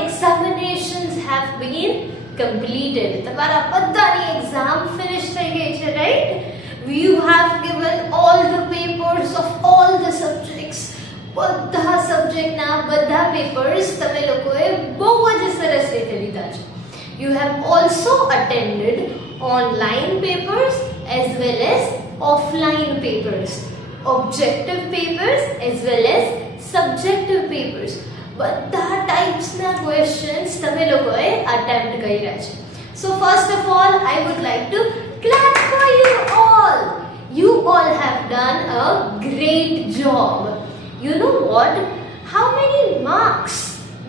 examinations have been completed. તમારા બધાની exam finish થઈ ગઈ છે, right? You have given all the papers of all the subjects. બધા સબ્જેક્ટના બધા પેપર્સ તમે લોકોએ બહુ જ સરસ રીતે લીધા છે. You have also attended online papers as well as offline papers, objective papers as well as subjective papers. બધા ટાઈપ્સના ક્વેશ્ચન્સ તમે લોકોએ અટેમ્પ્ટ કર્યા છે. So first of all, I would like to clap for you all. You all have done a great job. You know what? How many marks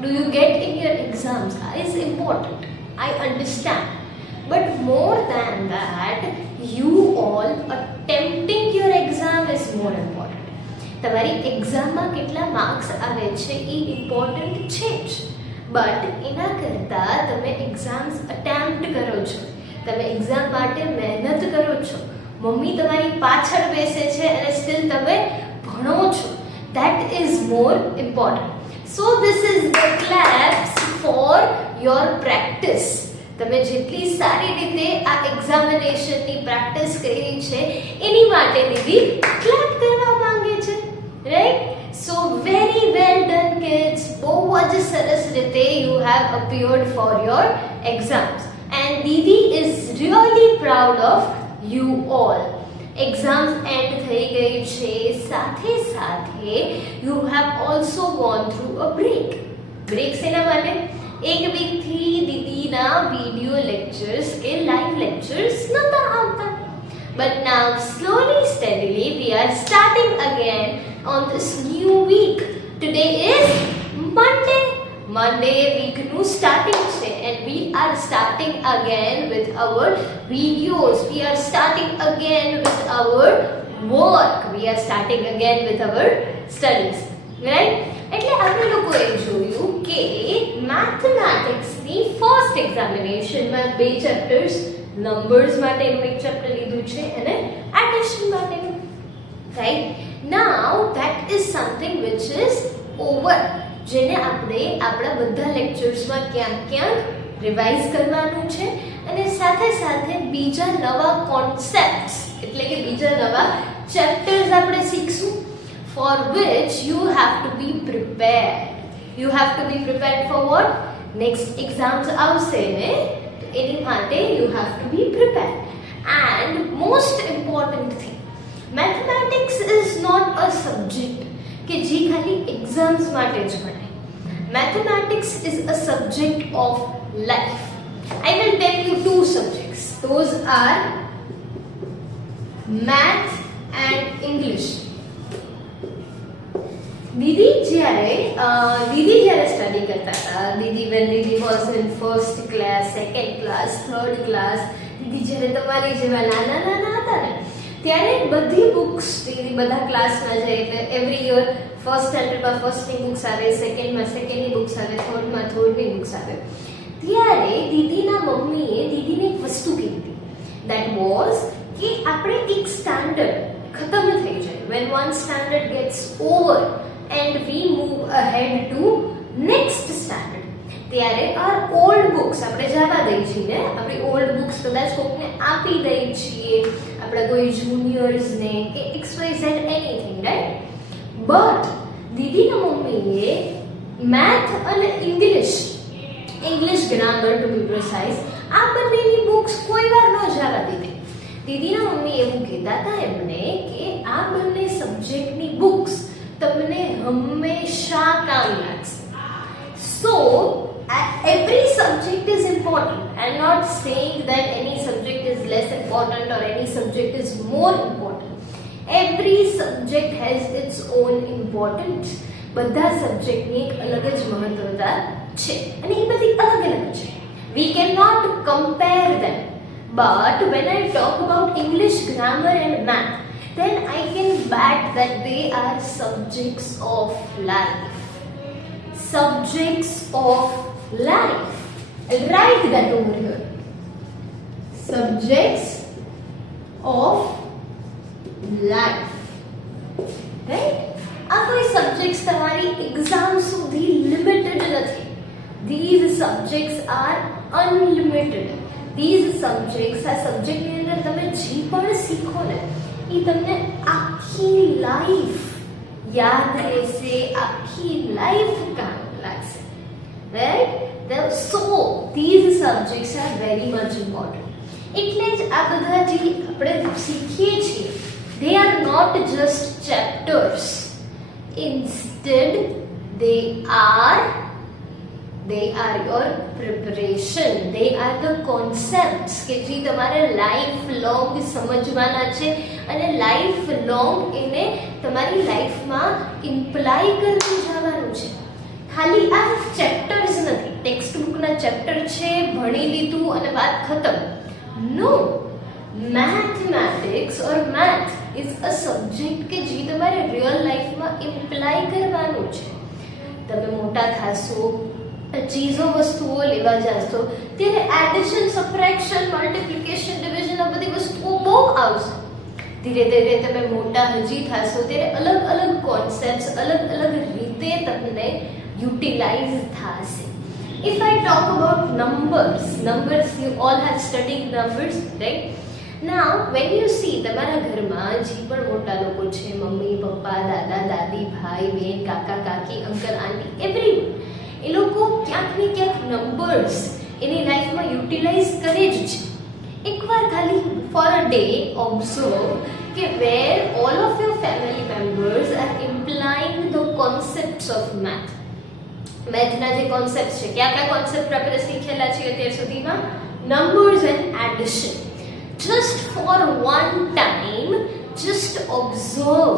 do you get in your exams is important. I understand. But more than that, you all attempting your exam is more important. તમારી એક્ઝામમાં કેટલા માર્ક્સ આવે છે એ ઇમ્પોર્ટન્ટ છે જ, બટ એના કરતાં તમે એક્ઝામ્સ અટેમ્પ્ટ કરો છો, તમે એક્ઝામ માટે મહેનત કરો છો, મમ્મી તમારી પાછળ બેસે છે અને સ્ટીલ તમે ભણો છો. That is more important. So this is the claps for your practice. તમે જેટલી સારી રીતે આ એક્ઝામિનેશનની પ્રેક્ટિસ કરી છે એની માટે દીદી ક્લેપ કરવા માંગે છે, right? So very well done kids. બહુ જ સરસ રીતે you have appeared for your exams and Didi is really proud of you all. Exams end થઈ ગઈ છે, સાથે સાથે you have also gone through a break. Break શેના માટે? એક વીકથી દીદીના વિડિયો લેક્ચર્સ કે લાઈવ લેક્ચર્સ નહોતા આવતા. But now slowly steadily we are starting again on this new week. Today is Monday. Monday weekનું starting છે and we are starting again with our videos. We are starting again with our work. We are starting again with our studies. Right? એટલે આપણે લોકોએ જોયું કે મેથમેટિક્સની ફર્સ્ટ એક્ઝામિનેશનમાં બે ચેપ્ટર્સ, નંબર્સ માટેનું એક ચેપ્ટર લીધું છે અને એડિશન માટેનું, રાઈટ? નાઉ that is something which is over, જેને આપણે આપણા બધા લેક્ચર્સમાં ક્યાંક ક્યાંક રિવાઇઝ કરવાનું છે અને સાથે સાથે બીજા નવા કોન્સેપ્ટ્સ એટલે કે બીજા નવા ચેપ્ટર્સ આપણે શીખશું. For which you have to be prepared. You have to be prepared for what? Next exams આવશે ને, તો એની માટે you have to be prepared. And most important thing, mathematics is not a subject કે જે ખાલી exams માટે જ ભણાય. Mathematics is a subject of life. I will tell you two subjects. Those are math and English. દીદી જ્યારે સ્ટડી કરતા હતા, દીદી when દીદી was in first class, second class, third class, દીદી જ્યારે તમારી જેવા નાના હતા ને ત્યારે બધી બુક્સ દીદી બધા ક્લાસમાં જાય એટલે એવરી યર ફર્સ્ટ સ્ટાન્ડર્ડમાં ફર્સ્ટની બુક્સ આવે, સેકન્ડમાં સેકન્ડની બુક્સ આવે, થર્ડમાં થર્ડની બુક્સ આવે. ત્યારે દીદીના મમ્મીએ દીદીને એક વસ્તુ કીધી, દેટ વોઝ કે આપણે એક સ્ટાન્ડર્ડ ખતમ થઈ જાય, when one standard gets over and we move ahead to next standard, ત્યારે our old books આપણે જવા દઈ છીએ, આપણી old books કદાચ કોકને આપી દઈ છીએ, આપણા કોઈ જુનિયર્સને કે XYZ anything, right? But દીદીના મમ્મીએ મેથ અને ઇંગ્લિશ ગ્રામર ટુ બી પ્રિસાઇઝ આ બંનેની બુક્સ કોઈ વાર ન જવા દીધી. દીદીના મમ્મી એવું કહેતા હતા એમને કે આ બંને સબ્જેક્ટની બુક્સ તમને હંમેશા કામ લાગશે. So every subject is important. I'm not saying that any subject is less important or any subject is more important. Every subject has its own importance. બધા સબ્જેક્ટની એક અલગ જ મહત્વતા છે અને એ બધી અલગ અલગ છે. We cannot compare them. But when I talk about English grammar and math, then I can bet that they are subjects of life. Subjects of life. I'll write that over here. Subjects of life. Right? આ કોઈ સબ્જેક્ટ્સ તમારી એક્ઝામ સુધી લિમિટેડ નથી. these subjects are unlimited. These subjects આ સબ્જેક્ટ ની અંદર તમે જે પણ શીખો ને એ તમને આખી લાઈફ યાદ રહેશે, આખી લાઈફ કામ લાગશે, right? So these subjects are very much important. એટલે જ આ બધા જે આપણે શીખીએ છીએ they are not just chapters. Instead they are your preparation. They are the concepts કે જે તમારે લાઈફ લોંગ સમજવાના છે અને લાઈફ લોંગ એને તમારી લાઈફમાં ઇમ્પ્લાય કરતું જવાનું છે. ખાલી આ ચેપ્ટર્સ નથી, ટેક્સ્ટ બુકના ચેપ્ટર છે, ભણી લીધું અને વાત ખતમ. No, mathematics or math is a subject કે જે તમારે રિયલ લાઈફમાં ઇમ્પ્લાય કરવાનું છે. તમે મોટા થાશો, ચીજો વસ્તુઓ લેવા જશો ત્યારે એડિશન, સબટ્રેક્શન, મલ્ટીપ્લિકેશન, ડિવિઝન આ બધી વસ્તુઓ બહુ આવશે. ધીરે ધીરે તમે મોટા હજી થાશો ત્યારે અલગ અલગ કોન્સેપ્ટ્સ અલગ અલગ રીતે તમને યુટિલાઇઝ થશે. If I talk about numbers, you all have studied numbers, right? Now when you see તમારા ઘરમાં જે પણ મોટા લોકો છે, મમ્મી પપ્પા, દાદા દાદી, ભાઈ બહેન, કાકા કાકી, અંકલ આંટી, એવરીવન, એ લોકો ક્યાંક ને ક્યાંક નંબર્સ એની લાઈફમાં યુટિલાઇઝ કરે જ છે. એકવાર ખાલી ફોર અ ડે ઓબ્ઝર્વ કે where all of your family members are implying the concepts of math. મેથના જે કોન્સેપ્ટ છે, કયા કયા કોન્સેપ્ટ આપણે શીખેલા છે અત્યાર સુધીમાં? Numbers and addition. Just four one time just observe,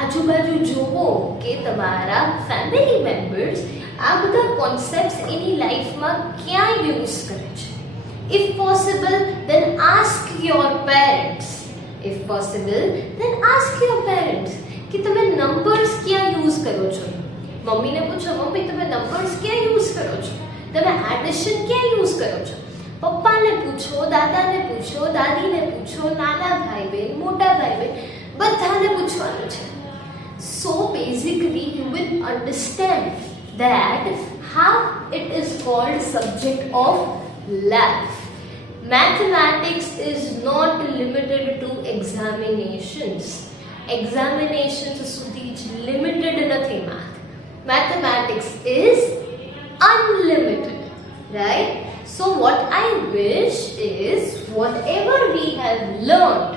આજુબાજુ જુઓ કે તમારા ફેમિલી મેમ્બર્સ આ બધા કોન્સેપ્ટ્સ એની લાઈફમાં ક્યાં યુઝ કરે છે. If possible then ask your parents. If possible then ask your parents કે તમે નંબર્સ ક્યાં યુઝ કરો છો. મમ્મીને પૂછો, મમ્મી તમે નંબર્સ ક્યાં યુઝ કરો છો, તમે એડિશન ક્યાં યુઝ કરો છો. પપ્પાને પૂછો, દાદાને પૂછો, દાદીને પૂછો, નાના ભાઈ બહેન, મોટા ભાઈ બહેન, બધાને પૂછવાનું છે. So basically you will understand that how it is called subject of life. Mathematics is not limited to examinations. Examinations સુધી જ limited નથી math. Mathematics is unlimited, right? So what I wish is whatever we have learned,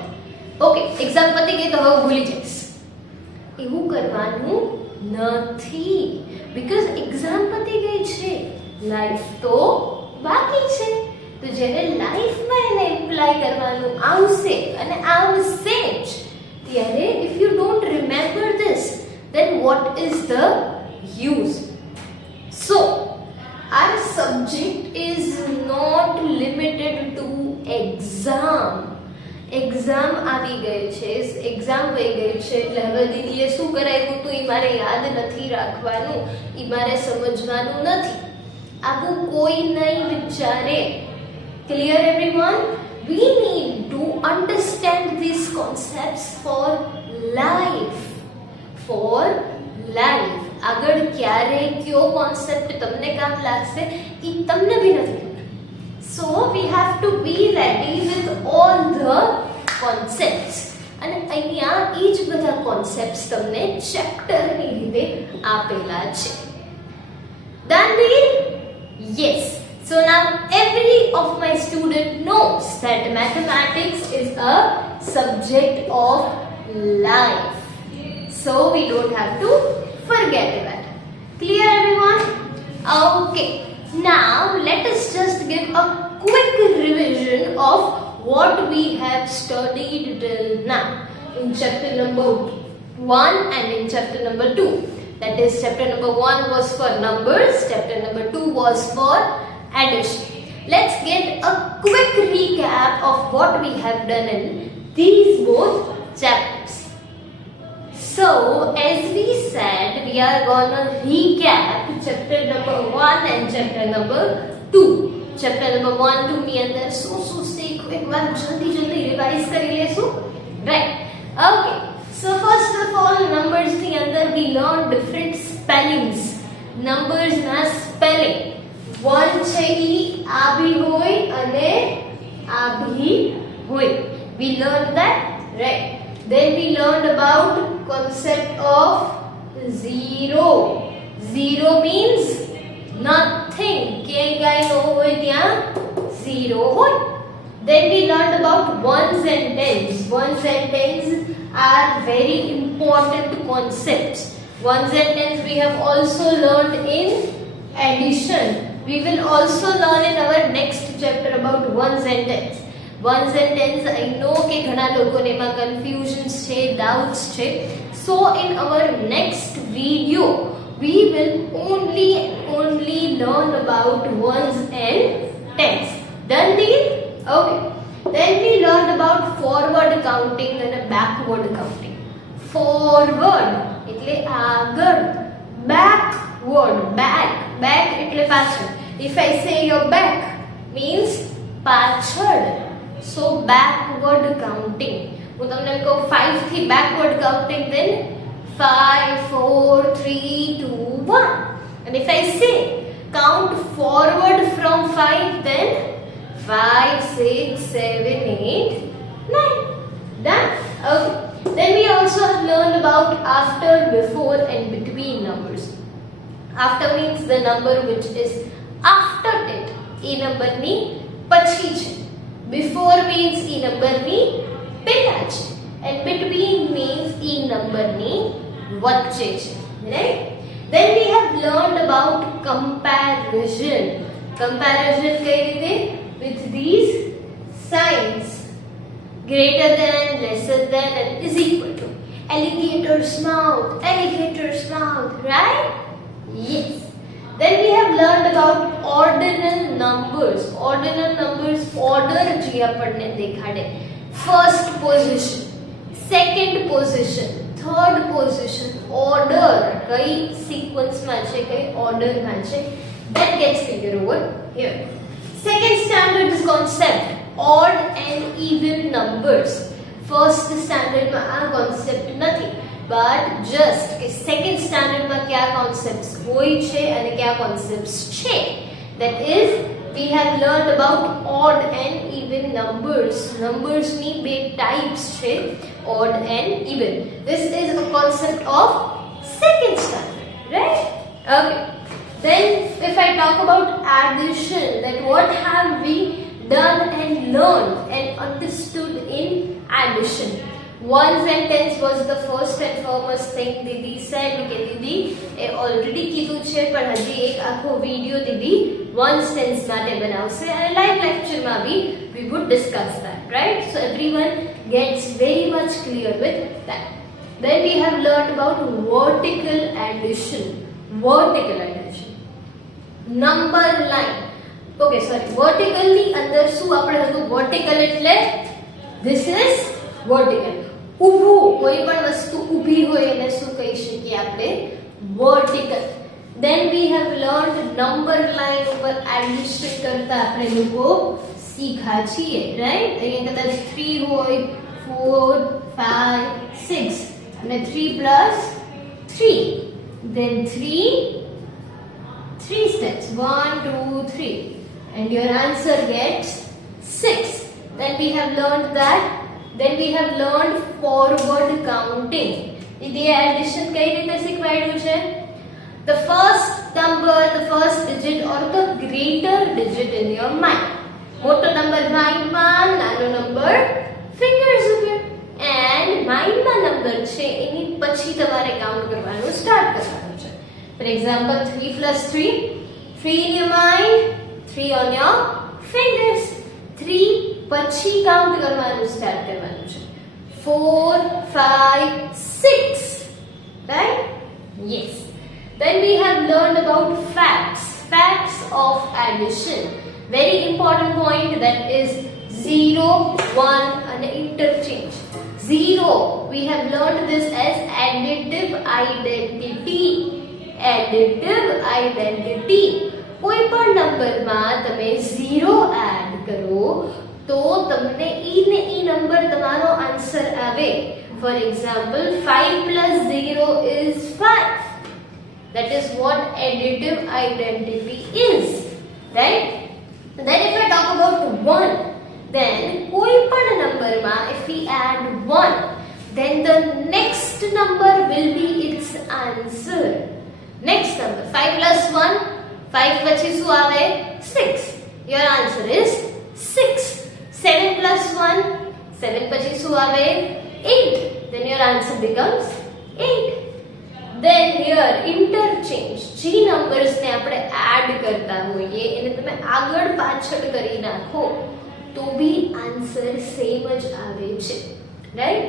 okay, exam પતી ગઈ તો હવે ભૂલી જઈશ એવું કરવાનું નથી, because exam પતી ગઈ છે, લાઈફ તો બાકી છે. તો જ્યારે લાઈફમાં એને એપ્લાય કરવાનું આવશે અને આવશે જ ત્યારે if you don't remember this then what is the use? So our subject is not limited to exam. Exam આવી ગઈ છે, એક્ઝામ વહી ગઈ છે એટલે હવે દીદીએ શું કરાવ્યું હતું એ મારે યાદ નથી રાખવાનું, એ મારે સમજવાનું નથી, આવું કોઈ નહીં વિચારે. Clear everyone? We need to understand these concepts for life. For life. આગળ ક્યારે કયો કોન્સેપ્ટ તમને કામ લાગશે એ તમને બી નથી. So we have to be ready with all the concepts. અને અહીંયા એ જ બધા કોન્સેપ્ટ્સ તમને ચેપ્ટરની રીતે આપેલા છે. Done deal? Yes. So now every of my student knows that mathematics is a subject of life. So we don't have to forget that. Clear everyone? Okay. Now let us just give a quick revision of what we have studied till now in chapter number 1 and in chapter number 2. That is, chapter number 1 was for numbers, chapter number 2 was for addition. Let's get a quick recap of what we have done in these both chapters. So, as we said, we are gonna recap chapter number 1 and chapter number 2. Chapter number 1 to ની અંદર શું શીખવું એકવાર જલ્દી રિવાઇઝ કરી લેશું, right? Okay. So first of all, numbers ની અંદર we learned different spellings. Numbers ના spelling. 1 છે ઈ આ ભી હોય અને આ ભી હોય. We learned that, right? Then we learned about concept of zero. Zero means nothing. ક્યાંય ન હોય ત્યાં zero હોય. Then we learned about ones and tens. Ones and tens are very important concepts. Ones and tens we have also learned in addition. We will also learn in our next chapter about ones and tens. Ones and tens, I know કે ઘણા લોકોને એમાં confusions છે, doubts છે. So in our next video we will only learn about ones and tens. Done deal? Okay. Then we learned about forward counting and backward counting. Forward એટલે આગળ, backward back એટલે પાછળ. If I say your back means પાછળ. So backward counting. હું તમને કહું 5 થી backward counting, then 5 4 3 2 1. And if I say count forward from 5, then 5 6 7 8 9. Done? Okay. Then we also have learned about after, before and between numbers. After means the number which is after it. E number ni પછી છે. Before means e number ni પહેલા છે. And between means e number ni વચ્ચે છે. Right? Then we have learned about comparison. Comparison કઈ રીતે? With these signs. Greater than, lesser than and is equal to. Alligator's mouth, right? Yes. Then we have learned about ordinal numbers. Ordinal numbers order જે આપણને દેખાડે. First position, second position, third position, order કઈ sequence માં છે, કઈ order માં છે, that gets figured over here. Second standard is concept odd and even numbers. First standard માં આ concept નથી, but just કે second standard માં કયા concepts હોય છે અને કયા concepts છે. That is, we have learned about odd and even numbers. Numbers ની બે types છે, odd and even. This is a concept of second standard, right? Okay. Then if I talk about addition, that what have we done and learned and understood in addition? Ones and tens was the first and foremost thing Didi said. કે દીદી એ already કીધું છે, પણ હજી એક આખો વિડિયો દીદી ones tens માટે બનાવશે અને live lecture માં બી we would discuss that, right? So everyone gets very much clear with that. Then we have learned about vertical addition. Number line. Okay, sorry. Vertical ની અંદર શું આપણે હતું? Vertical એટલે this is vertical. ઊભું, કોઈ પણ વસ્તુ ઊભી હોય એને શું કહી શકીએ આપણે? Vertical. Then we have learned number line ઉપર addition કરતા આપણે લોકો શીખા છીએ, right? અહીંયા કદાચ 3 હોય, 4 5 6 અને 3 plus 3, then 3 steps, 1 2 3, and your answer gets 6. Then we have learned that. Then we have learned forward counting. દીદી addition કઈ રીતે શીખવાડ્યું છે? The first number, the first digit or the greater digit in your mind. મોટો નંબર mind માં, નાનો નંબર fingers ઉપર. And mind માં નંબર છે એની પછી તમારે કાઉન્ટ કરવાનું સ્ટાર્ટ કરવાનું છે. For example, 3 plus 3, 3 in your mind, 3 on your fingers. 3 પછી કાઉન્ટ કરવાનું સ્ટાર્ટ કરવાનું છે. 4 5 6, right? Yes. Then we have learned about facts of addition. Very important point, that is 0 1 and interchange. 0, we have learned this as additive identity. કોઈ પણ નંબરમાં તમે 0 એડ કરો તો તમને ઈ ને ઈ નંબર તમારો આન્સર આવે. For example, 5 plus 0 is 5. That is what additive identity is. right? Then if I talk about 1, then koi પણ number if we add 1, then the next number will be its answer. Next number 5 plus 1, 5 પછી શું આવે? 6. Your answer is 6. 7 plus 1, 7 પછી શું આવે? 8. Then your answer becomes 8. Then here interchange, જે numbers ને આપણે add કરતા હોઈએ એને તમે આગળ પાછળ કરી નાખો તો બી answer same જ આવે છે, right?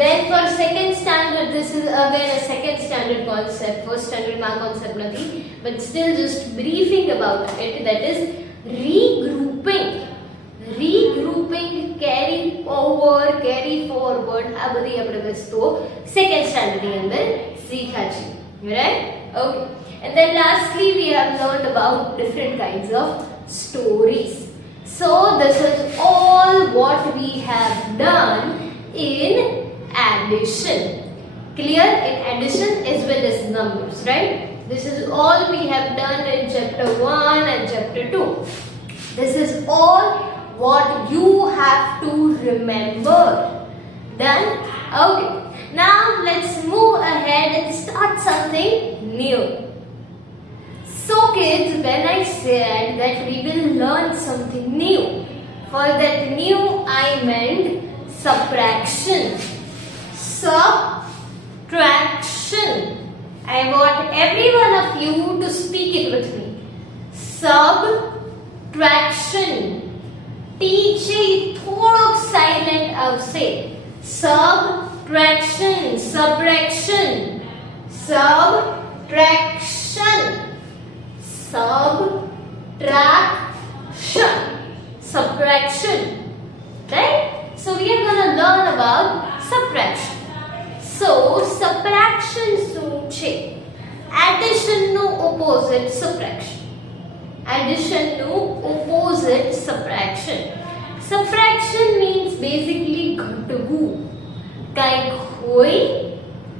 Then for second standard, this is again a second standard concept. First standard માં concept નથી, but still just briefing about it. That is regrouping. Regrouping, carry over, carry forward, આ બધી આપણે વસ્તુઓ second standard ની અંદર શીખ્યા છે, right? Okay. And then lastly we have learned about different kinds of stories. So this is all what we have done in addition. Clear? In addition as well as numbers, right? This is all we have done in chapter 1 and chapter 2. This is all what you have to remember. Done? Okay. Now let's move ahead and start something new. So kids, when I said that we will learn something new, for that new I meant subtraction. Subtraction. I want every one of you to speak it with me. Subtraction. ટીચે થોડોક સાઇલેન્ટ આવશે. Subtraction, subtraction, subtraction, subtraction, subtraction, right? So we are going to learn about subtraction. So subtraction શું છે? Addition નું opposite subtraction. Addition નું opposite subtraction. Subtraction means basically ઘટવું. કંઈક હોય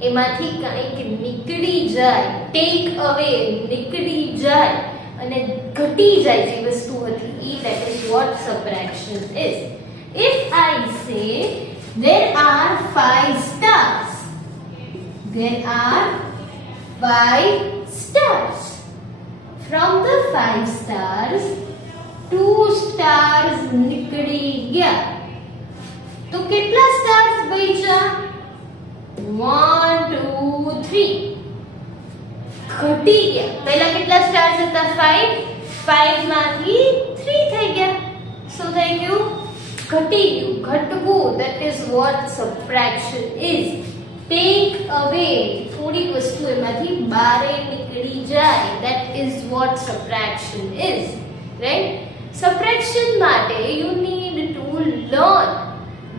એમાંથી કંઈક નીકળી જાય, ટેક અવે, નીકળી જાય અને ઘટી જાય જે વસ્તુ હતી ઈ, that is what subtraction is. If I say there are 5 stars, there are 5 stars. From the 5 stars, 2 stars નીકળી ગયા. તો કેટલા stars બચ્યા? 1, 2, 3. ઘટી ગયા. પહેલા કેટલા stars હતા? 5. 5 માંથી 3 થઈ ગયા. શું થઈ ગયું? ઘટી ગયું, ઘટવું. That is what subtraction is. Take away, થોડીક વસ્તુ એમાંથી બારે નીકળી જાય. That is what subtraction is, right? Subtraction માટે you need to learn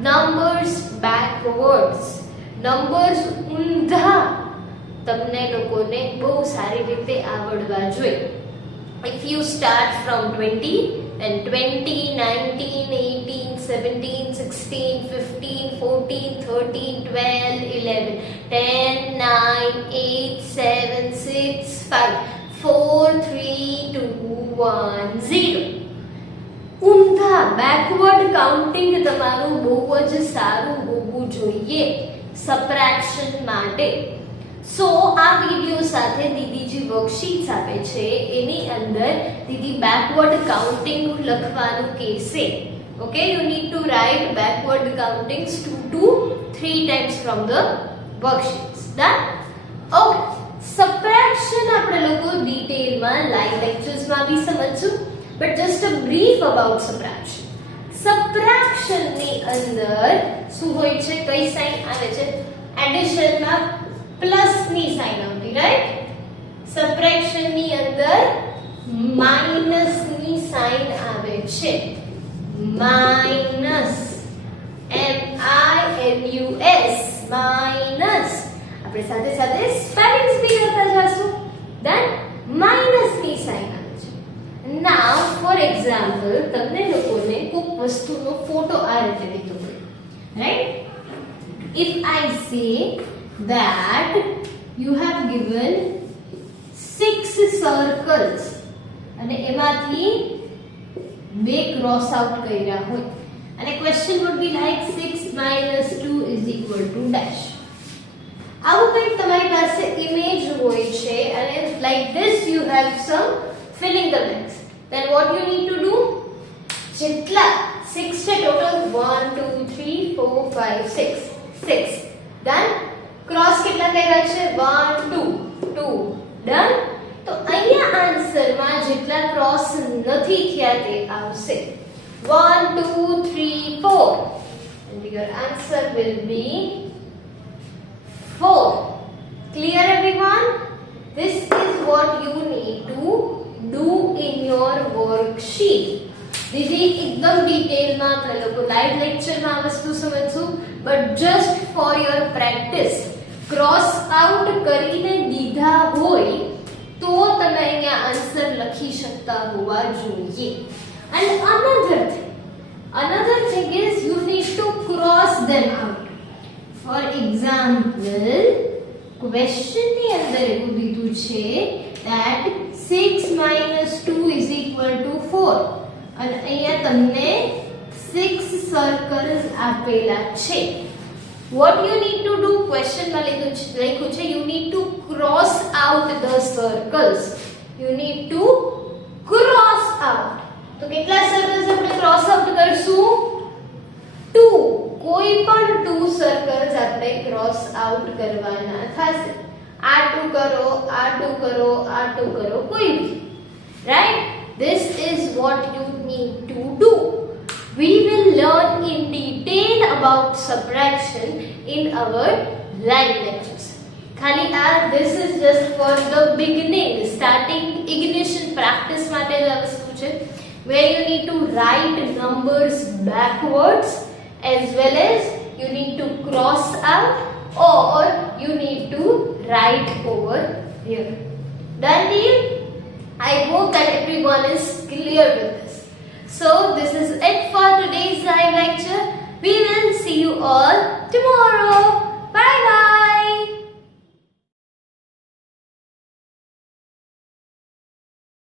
numbers backwards. Numbers ઊંધા તમને લોકોને બહુ સારી રીતે આવડવા જોઈએ. If you start from 20, then 20, 19, 18, 17, 16, 15, 14, 13, 12, 11, 10, 9, 8, 7, 6, 5, 4, 3, 2, 1, 0. ઊંધા બેકવર્ડ કાઉન્ટિંગ તમારું બહુ જ સારું હોવું જોઈએ સબટ્રેક્શન માટે. સો આ વિડિયો સાથે દીદી જે વર્કશીટ્સ આપે છે એની અંદર દીદી બેકવર્ડ કાઉન્ટિંગ લખવાનું કહેશે. Okay, you need to write backward countings 2 to 3 times from the worksheets. Done? Okay, subtraction આપણે લોકો ડિટેલમાં લાઈવ લેક્ચર્સમાં બી સમજશું, but just a brief about subtraction. Subtraction ની અંદર શું હોય છે? કઈ સાઇન આવે છે? એડિશન માં પ્લસ ની સાઇન આવતી, રાઈટ? સબટ્રેક્શન ની અંદર માઈનસ ની સાઇન આવે છે. Minus, MINUS, minus. આપણે સાથે સાથે સ્પેલિંગ્સ બી કરતા જશું. ધેન માઈનસ ની સાઇન આવે છે. Now for example, તમને લોકોને કોઈક વસ્તુનો ફોટો આ રીતે લીધો હોય, right? If I say that you have given 6 circles અને એમાંથી બે ક્રોસ આઉટ કર્યા હોય અને ક્વેશ્ચન વુડ બી લાઈક 6 - 2 = ડેશ. આવું કંઈક તમારી પાસે ઇમેજ હોય છે અને like this you have sum filling the blanks. Then what you need to do? જેટલા 6 છે ટોટલ 1 2 3 4 5 6 6. Then ક્રોસ કેટલા કર્યા છે 1 2 2. Done. તો અહીંયા આન્સરમાં જેટલા ક્રોસ નથી થયા તે આવશે 1 2 3 4 and your answer will be 4. Clear everyone? This is what you need to do in your worksheet. દીદી એકદમ ડિટેલમાં આપણે લોકો લાઈવ લેક્ચરમાં આ વસ્તુ સમજશું but just for your practice cross out કરીને દીધા હોય તો તમે અહીંયા આન્સર લખી શકતા હોવા જોઈએ. And another thing is you need to cross them out. For example, question ની અંદર એવું દીધું છે that 6 - 2 = 4 અને અહીંયા તમને 6 સર્કલ્સ આપેલા છે. What you need to do? Question માં લખ્યું છે you need to cross out the circles. You need to cross out. તો કેટલા સર્કલ્સ આપણે ક્રોસ આઉટ કરશું 2. કોઈ પણ 2 સર્કલ્સ આપણે ક્રોસ આઉટ કરવાના થશે. આ 2 કરો, આ 2 કરો, આ 2 કરો, કોઈ બી. Right? This is what you need to do. We will learn in detail about subtraction in our live lectures. ખાલી this is just for the beginning, starting ignition practice માટે જ આ વસ્તુ છે where you need to write numbers backwards as well as you need to cross out or you need to write over here. Done deal? I hope that everyone is clear with this. So this is it for today's live lecture.